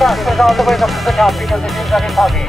masters all the way up to the top because it is very foggy.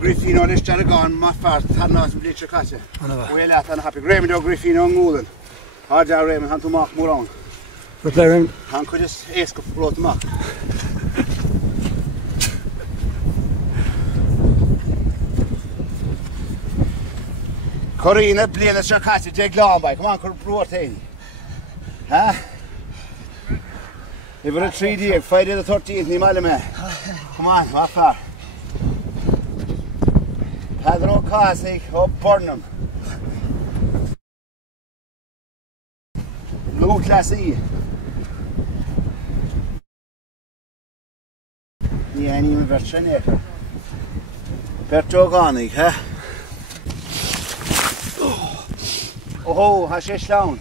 Griffin on is Jaragon, my fast, Tannas, Bleacher Cassia. Well, at and happy Raymond Griffin on Moolen. Harja Raymond, Han to Mark Moron. But Raymond, Han could just ask of Rot Mark. Corina, Blaine, the Circassia, Jake Lomby. Come on, could brought in. Huh? If we're a 3D, Friday the 13th, Nimalame. Come on, how far? Had no Cassie, up Burnham. Low Class E. Yeah, and even Vertranecker. Bertogani, huh? Oh, Hashish down.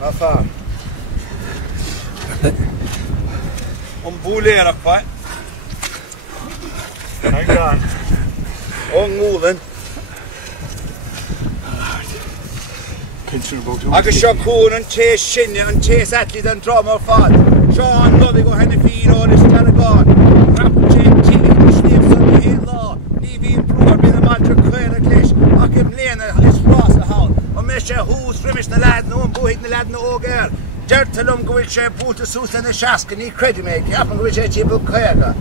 How far? Bulera qua. Hang on. Moving. I can show Coon and chase Shinny and chase Athlete and drummer fat. Sean Ludwig or hAiniféin all this Jaragon. Crap chain chili, snips on the hill law. Leave Brewer be the mantra Quail Clish. I give Lena his Ross a howl. Or Mesha who's Rimish the lad, no one booing the lad no ogre. Jertalum go with share boot to Susan and Shask and he credit make. Happen with a chip of Kayaga.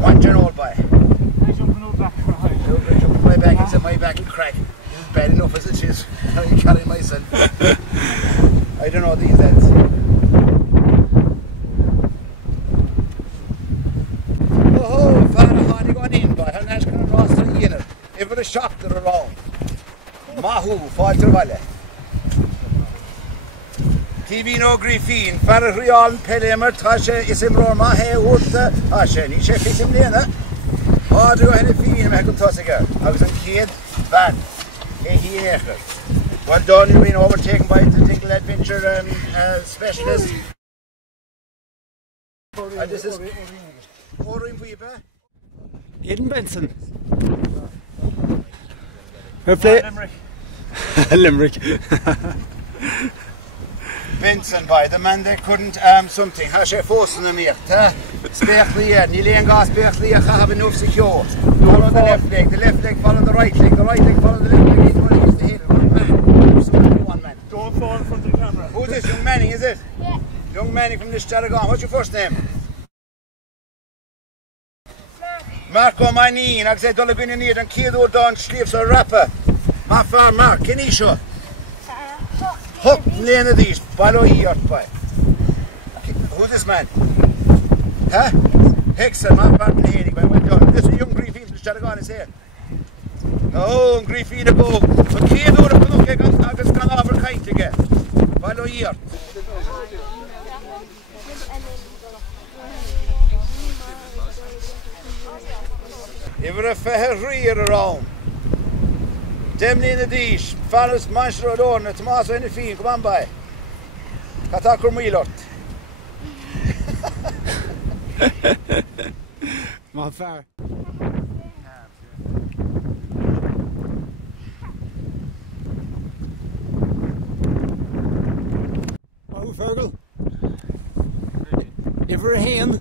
One general by. I jumping over back for high. Jumping my back, he's in my back and crack. Bad enough as it is. How you carry myself. I don't know these ends. Oh, Father Honey gone in by her national roster unit. If it a shock to the around. Mahu, Falter Valley. TV no Griffin, Father Rion, Pelemer, Tasha, Isimro, Mahe, Urta, Tasha, Nisha, Fisim Lena. Oh, do hAiniféin, I could toss again. I was a kid, bad. Well done, you've been overtaken by the Tinkle Adventure specialist. This is Orin Weaver. Eden Benson. Fair play. Limerick. Limerick. Vincent, by the man they couldn't something. How she forcing them here? Speakly here. Nearly and gas speakly here. Have enough secure. Follow the left leg follow the right leg follow the left leg. Each one against the head. One man. Don't fall in front of the camera. Who's this? Young Manny, is it? Yeah. Young Manny from this Stricín. What's your first name? Marco Manin. I said, don't be near and kill down sleeps or rapper. My farm Mark, can you show? Huck Lena these, follow here, boy. Who's this man? Huh? Hickson, my farm lady, but well done. This is a young Griffey from the Stricín is here. Oh, Griffey to go. But kill do the look, I just gone over kite again. Follow here. Ever a fair rear around. Demni in the dish, Fallis Manchester O'Donnell, na Tomás Ó hAiniféin, come on by. Catakur Milot. Mal fair. Oh, Fergal. Ever a hen?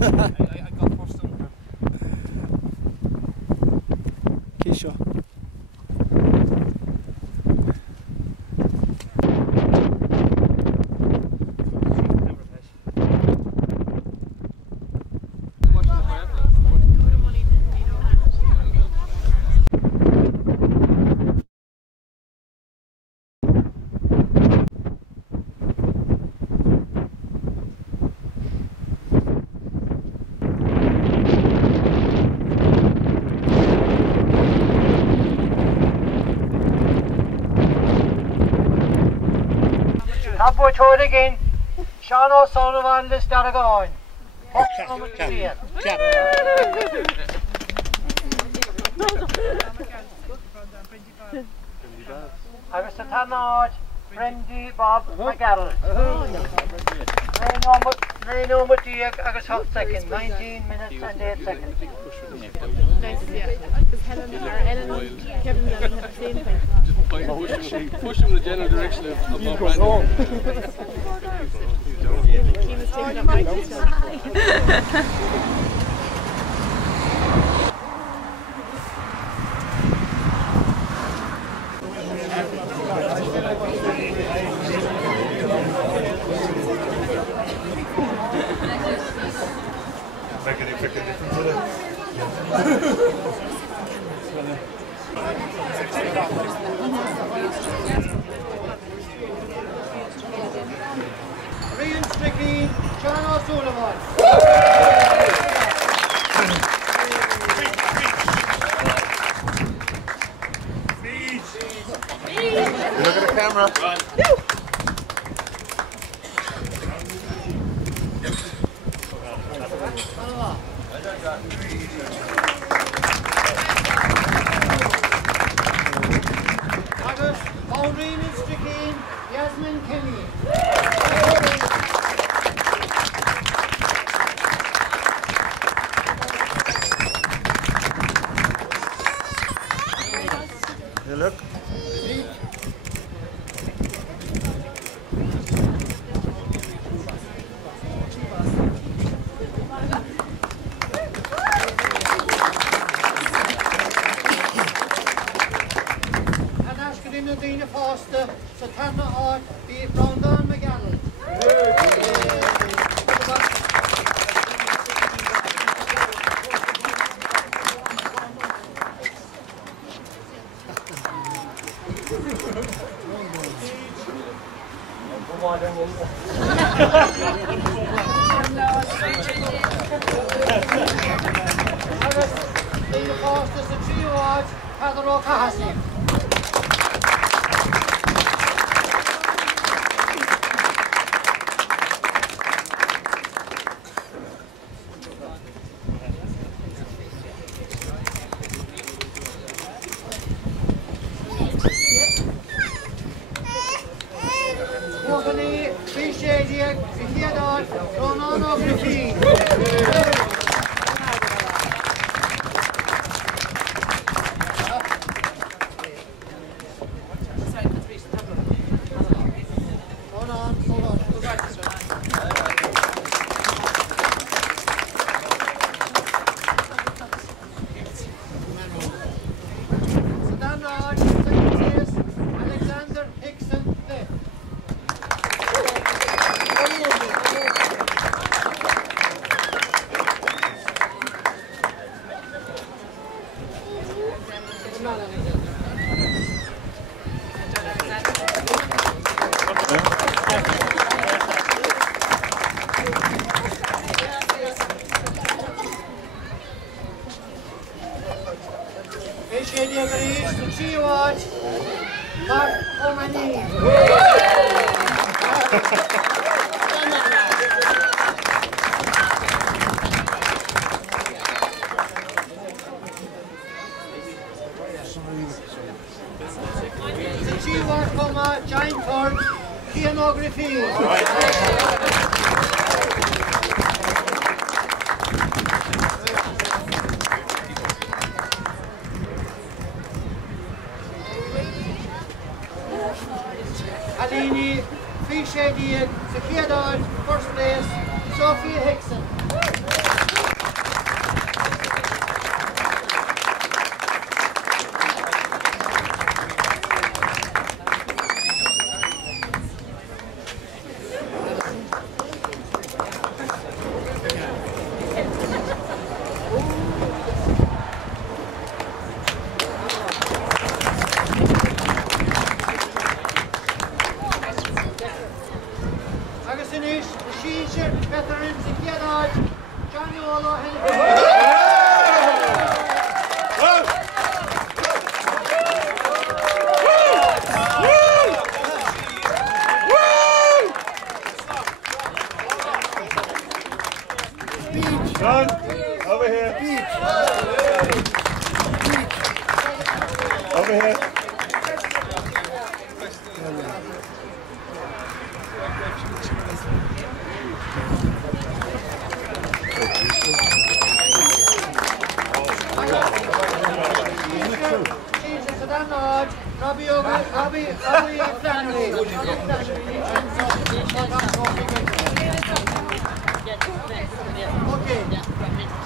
I got first on. Kisha. Top again. Sean O'Sullivan, the Stricín. Clap. I was the Tanard, Brendy Bob McGarrett. Nine number Diag, I was hot second, 19 minutes and 8 seconds. Nice, yeah. Because Helen or Ellen, Kevin had the same thing. Push him in the general direction of Banríon. He was taking up my details. Make a difference with it. Strici, Sean O'Sullivan. Look at the camera. Banríon in Stricín, Yasmin Kenny. You look. Dina Foster, Satana Hart, be Brandon McGarrett. Dina Foster, the 3 awards, Father O'Cahassim. Súilleabháin, Mark O'Mahony. Súilleabháin Coma, Giant Ford, hAiniféin. Alini, Féile Lios, Súilleabháin, first place, Sophia Hickson. Veteran Súilleabháin, Johnny John, over here. Over here. Okay.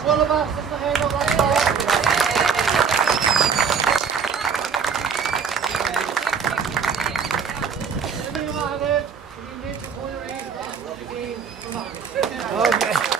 All of us, just the hand of us all. Okay.